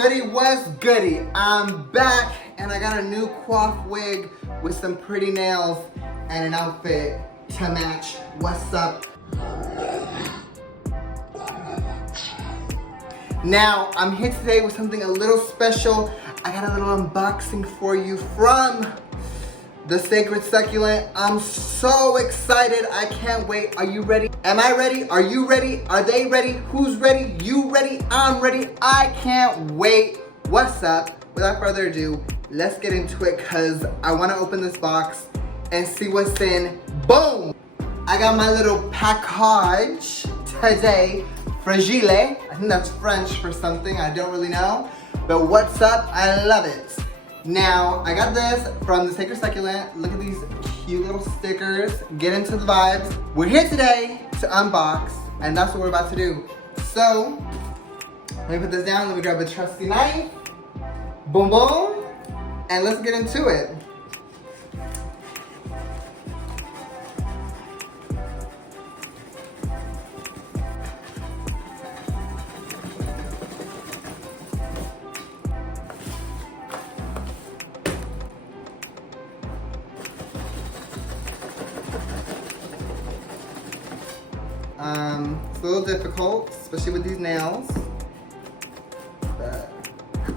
goody, what's goody? I'm back and I got a new coif wig with some pretty nails and an outfit to match. What's up? Now, I'm here today with something a little special. I got a little unboxing for you from the Sacred Succulent. I'm so excited. I can't wait. Are you ready? Am I ready? Are you ready? Are they ready? Who's ready? You ready? I'm ready. I can't wait. What's up? Without further ado, let's get into it because I want to open this box and see what's in. Boom! I got my little package today. Fragile. I think that's French for something. I don't really know. But what's up? I love it. Now, I got this from the Sacred Succulent. Look at these cute little stickers. Get into the vibes. We're here today to unbox, and that's what we're about to do. So, let me put this down. Let me grab a trusty knife. Boom, boom. And let's get into it. It's a little difficult, especially with these nails. But,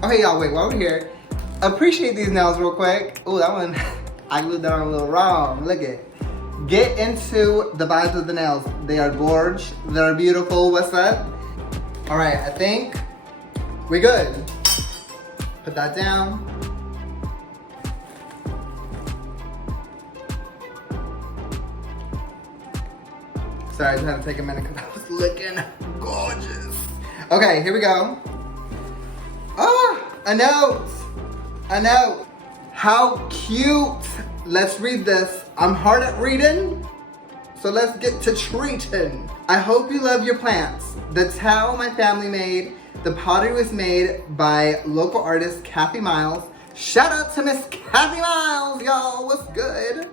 okay, y'all, wait, while we're here, appreciate these nails real quick. Ooh, that one, I glued that on a little wrong. Look it. Get into the vibes of the nails. They are gorge. They're beautiful. What's up? All right, I think we're good. Put that down. Sorry, I just had to take a minute because I was looking gorgeous. Okay, here we go. Oh, a note. A note. How cute. Let's read this. I'm hard at reading, so let's get to treating. I hope you love your plants. The towel my family made. The pottery was made by local artist Kathy Miles. Shout out to Miss Kathy Miles, y'all. What's good?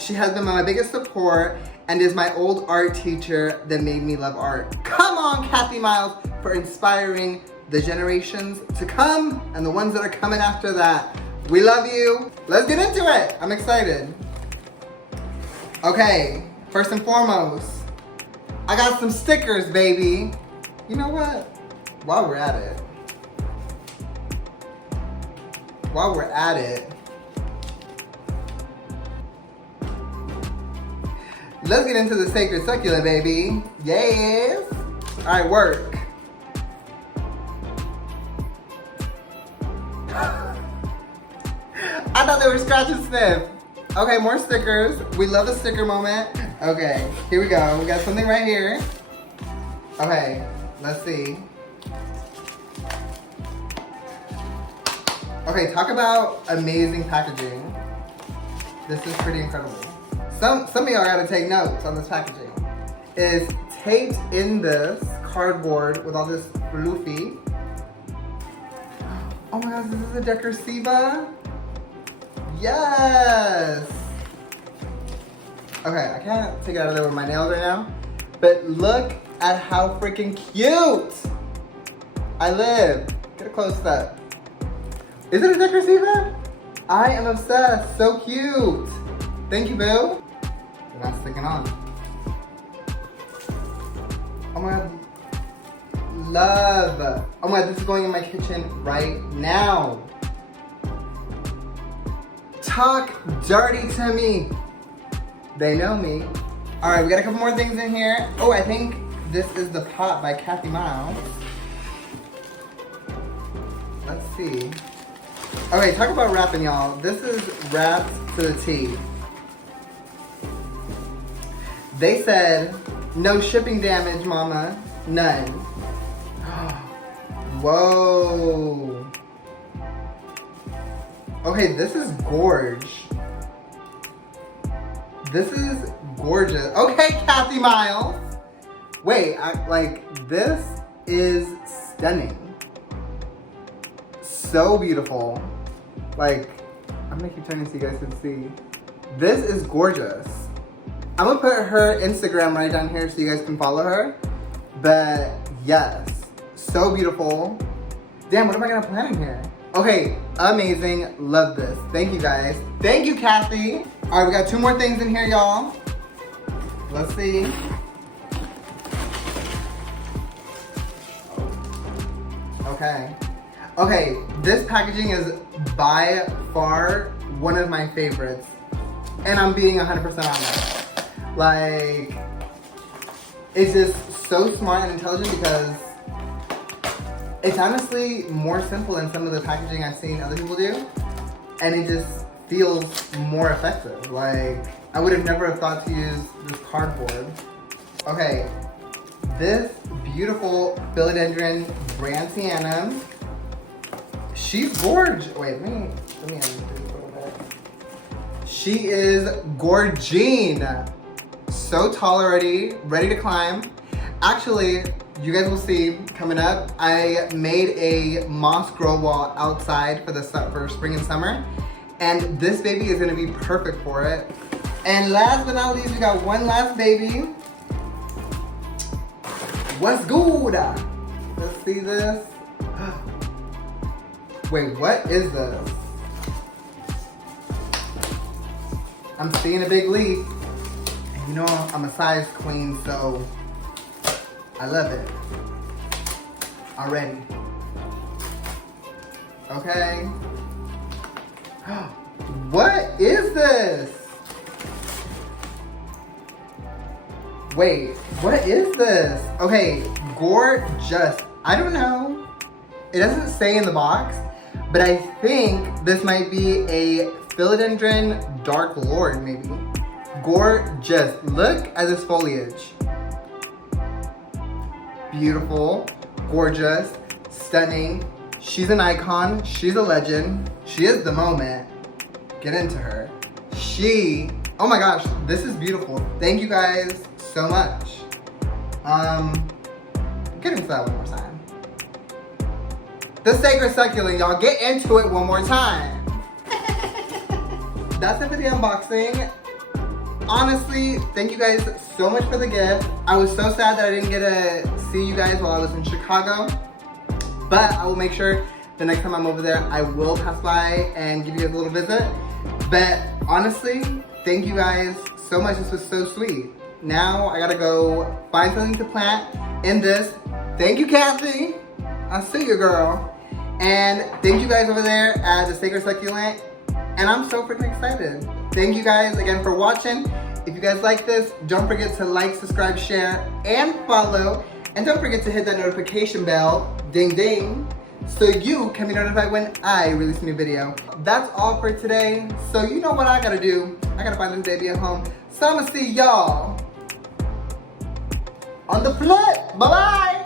She has been my biggest support and is my old art teacher that made me love art. Come on, Kathy Miles, for inspiring the generations to come and the ones that are coming after that. We love you. Let's get into it. I'm excited. Okay, first and foremost, I got some stickers, baby. You know what? While we're at it, let's get into the Sacred Succulent, baby. Yes. All right, work. I thought they were scratch and sniff. Okay, more stickers. We love a sticker moment. Okay, here we go. We got something right here. Okay, let's see. Okay, talk about amazing packaging. This is pretty incredible. Some of y'all gotta take notes on this packaging. It's taped in this cardboard with all this floofy. Oh my gosh, this is a decorsiva? Yes! Okay, I can't take it out of there with my nails right now, but look at how freaking cute! I live. Get a close up. Is it a decorsiva? I am obsessed. So cute. Thank you, boo. They're not sticking on. Oh my god. Love. Oh my god, this is going in my kitchen right now. Talk dirty to me. They know me. All right, we got a couple more things in here. Oh, I think this is the pot by Kathy Miles. Let's see. Okay, talk about wrapping, y'all. This is wrapped to the T. They said, no shipping damage, mama. None. Whoa. Okay, this is gorge. This is gorgeous. Okay, Kathy Miles. Wait, this is stunning. So beautiful. I'm gonna keep turning so you guys can see. This is gorgeous. I'm gonna put her Instagram right down here so you guys can follow her. But yes, so beautiful. Damn, what am I gonna plant in here? Okay, amazing, love this. Thank you guys. Thank you, Kathy. All right, we got 2 more things in here, y'all. Let's see. Okay. Okay, this packaging is by far one of my favorites. And I'm being 100% honest. Like, it's just so smart and intelligent because it's honestly more simple than some of the packaging I've seen other people do. And it just feels more effective. Like, I would have never thought to use this cardboard. Okay, this beautiful philodendron Brantiana. She's gorgeous. Wait, let me undo this a little bit. She is gorgine. So tall already, ready to climb. Actually, you guys will see coming up, I made a moss grow wall outside for spring and summer. And this baby is gonna be perfect for it. And last but not least, we got one last baby. What's good? Let's see this. Wait, what is this? I'm seeing a big leaf. And you know I'm a size queen, so I love it. Already. Okay. What is this? Wait, what is this? Okay, gorgeous. I don't know. It doesn't say in the box, but I think this might be a philodendron dark lord, maybe. Gorgeous. Look at this foliage. Beautiful, gorgeous, stunning. She's an icon. She's a legend. She is the moment. Get into her. Oh my gosh, this is beautiful. Thank you guys so much. Get into that one more time. The Sacred Succulent, y'all. Get into it one more time. That's it for the unboxing. Honestly, thank you guys so much for the gift. I was so sad that I didn't get to see you guys while I was in Chicago. But I will make sure the next time I'm over there, I will pass by and give you guys a little visit. But honestly, thank you guys so much. This was so sweet. Now I gotta go find something to plant in this. Thank you, Kathy. I see you, girl. And thank you guys over there at the Sacred Succulent. And I'm so freaking excited. Thank you guys again for watching. If you guys like this, don't forget to like, subscribe, share, and follow. And don't forget to hit that notification bell, ding ding, so you can be notified when I release a new video. That's all for today. So you know what I gotta do. I gotta find this baby at home. So I'm gonna see y'all on the flip. Bye-bye.